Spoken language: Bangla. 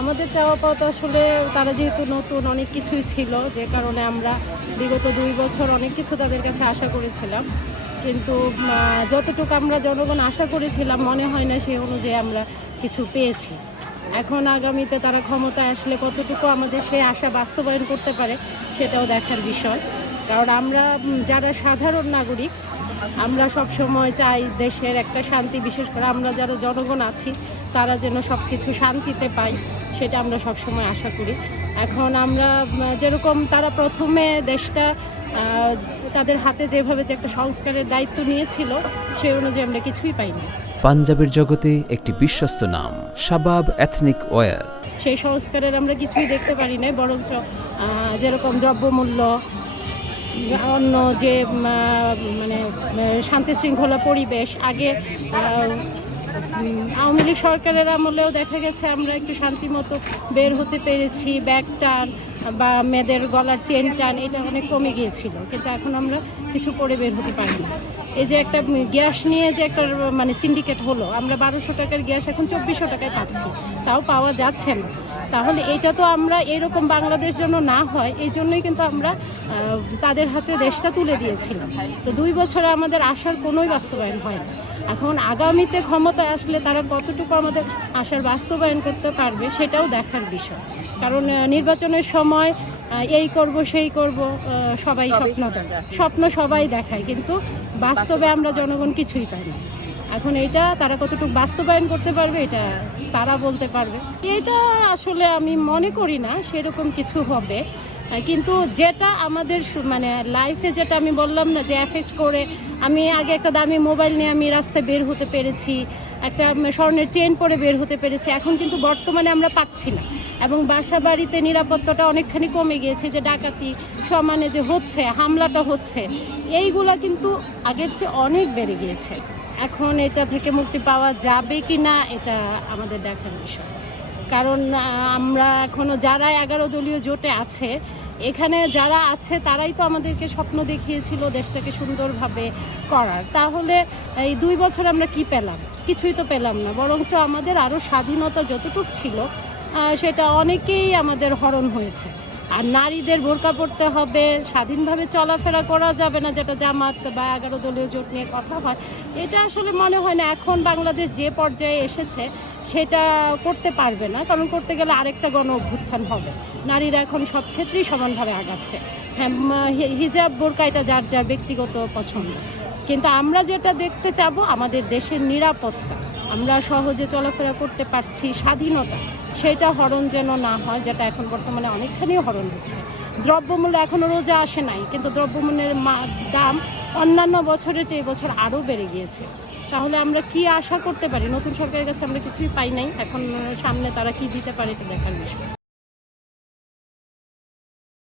আমাদের চাওয়া পাওয়া তো আসলে তারা যেহেতু নতুন অনেক কিছুই ছিল, যে কারণে আমরা বিগত 2 বছর অনেক কিছু তাদের কাছে আশা করেছিলাম, কিন্তু যতটুকু আমরা জনগণ আশা করেছিলাম মনে হয় না সেই অনুযায়ী আমরা কিছু পেয়েছি। এখন আগামীতে তারা ক্ষমতায় আসলে কতটুকু আমাদের সেই আশা বাস্তবায়ন করতে পারে সেটাও দেখার বিষয়। কারণ আমরা যারা সাধারণ নাগরিক, আমরা সব সময় চাই দেশের একটা শান্তি, বিশেষ করে আমরা যারা জনগণ আছি তারা যেন সব কিছু শান্তিতে পাই, সেটা আমরা সব সময় আশা করি। এখন আমরা যেরকম তারা প্রথমে দেশটা তাদের হাতে যেভাবে যে একটা সংস্কারের দায়িত্ব নিয়েছিল সেই অনুযায়ী আমরা কিছুই পাইনি। পাঞ্জাবের জগতে একটি বিশ্বস্ত নাম শাবাব এথনিক ওয়্যার। সেই সংস্কারের আমরা কিছুই দেখতে পারি না, বরঞ্চ যেরকম দ্রব্যমূল্য, অন্য যে মানে শান্তি শৃঙ্খলা পরিবেশ, আগে আওয়ামী লীগ সরকারের আমলেও দেখা গেছে আমরা একটু শান্তিমতো বের হতে পেরেছি। ব্যাগ টান বা মেয়েদের গলার চেন টান এটা অনেক কমে গিয়েছিল, কিন্তু এখন আমরা কিছু পরে বের হতে পারি না। এই যে একটা গ্যাস নিয়ে যে একটা মানে সিন্ডিকেট হলো, আমরা 1200 টাকার গ্যাস এখন 2400 টাকায় পাচ্ছি, তাও পাওয়া যাচ্ছে না। তাহলে এটা তো আমরা এরকম বাংলাদেশ যেন না হয়, এই জন্যই কিন্তু আমরা তাদের হাতে দেশটা তুলে দিয়েছিলাম। তো 2 বছরে আমাদের আশার কোনোই বাস্তবায়ন হয় না। এখন আগামীতে ক্ষমতায় আসলে তারা কতটুকু আমাদের আশার বাস্তবায়ন করতে পারবে সেটাও দেখার বিষয়। কারণ নির্বাচনের সময় এই করব সেই করব সবাই স্বপ্ন সবাই দেখায়, কিন্তু বাস্তবে আমরা জনগণ কিছুই পাই না। এখন এটা তারা কতটুকু বাস্তবায়ন করতে পারবে এটা তারা বলতে পারবে। এটা আসলে আমি মনে করি না সেরকম কিছু হবে, কিন্তু যেটা আমাদের মানে লাইফে যেটা আমি বললাম না যে এফেক্ট করে, আমি আগে একটা দামি মোবাইল নিয়ে আমি রাস্তায় বের হতে পেরেছি, একটা স্বর্ণের চেন পরে বের হতে পেরেছি, এখন কিন্তু বর্তমানে আমরা পাচ্ছি না। এবং বাসা বাড়িতে নিরাপত্তাটা অনেকখানি কমে গিয়েছে, যে ডাকাতি সমানে যে হচ্ছে, হামলাটা হচ্ছে, এইগুলা কিন্তু আগের চেয়ে অনেক বেড়ে গিয়েছে। এখন এটা থেকে মুক্তি পাওয়া যাবে কি না এটা আমাদের দেখার বিষয়। কারণ আমরা এখনও যারা 11 দলীয় জোটে আছে, এখানে যারা আছে তারাই তো আমাদেরকে স্বপ্ন দেখিয়েছিল দেশটাকে সুন্দরভাবে করার। তাহলে এই 2 বছর আমরা কি পেলাম? কিছুই তো পেলাম না, বরঞ্চ আমাদের আরও স্বাধীনতা যতটুকু ছিল সেটা অনেকেই আমাদের হরণ হয়েছে। আর নারীদের বোরকা পরতে হবে, স্বাধীনভাবে চলাফেরা করা যাবে না, যেটা জামাত বা 11 দলীয় জোট নিয়ে কথা হয়, এটা আসলে মনে হয় না এখন বাংলাদেশ যে পর্যায়ে এসেছে সেটা করতে পারবে না। কারণ করতে গেলে আরেকটা গণ অভ্যুত্থান হবে। নারীরা এখন সব ক্ষেত্রেই সমানভাবে আগাচ্ছে। হ্যাঁ, হিজাব বোরকা এটা যার যার ব্যক্তিগত পছন্দ, কিন্তু আমরা যেটা দেখতে চাবো আমাদের দেশের নিরাপত্তা, আমরা সহজে চলাফেরা করতে পারছি, স্বাধীনতা, সেটা হরণ যেন না হয়, যেটা এখন বর্তমানে অনেকখানি হরণ হচ্ছে। দ্রব্যমূল্য এখনও রোজা আসে নাই, কিন্তু দ্রব্যমূল্যের দাম অন্যান্য বছরের চেয়ে এবছর আরও বেড়ে গিয়েছে। তাহলে আমরা কি আশা করতে পারি? নতুন সরকারের কাছে আমরা কিছুই পাই নাই, এখন সামনে তারা কি দিতে পারে এটা দেখার বিষয়।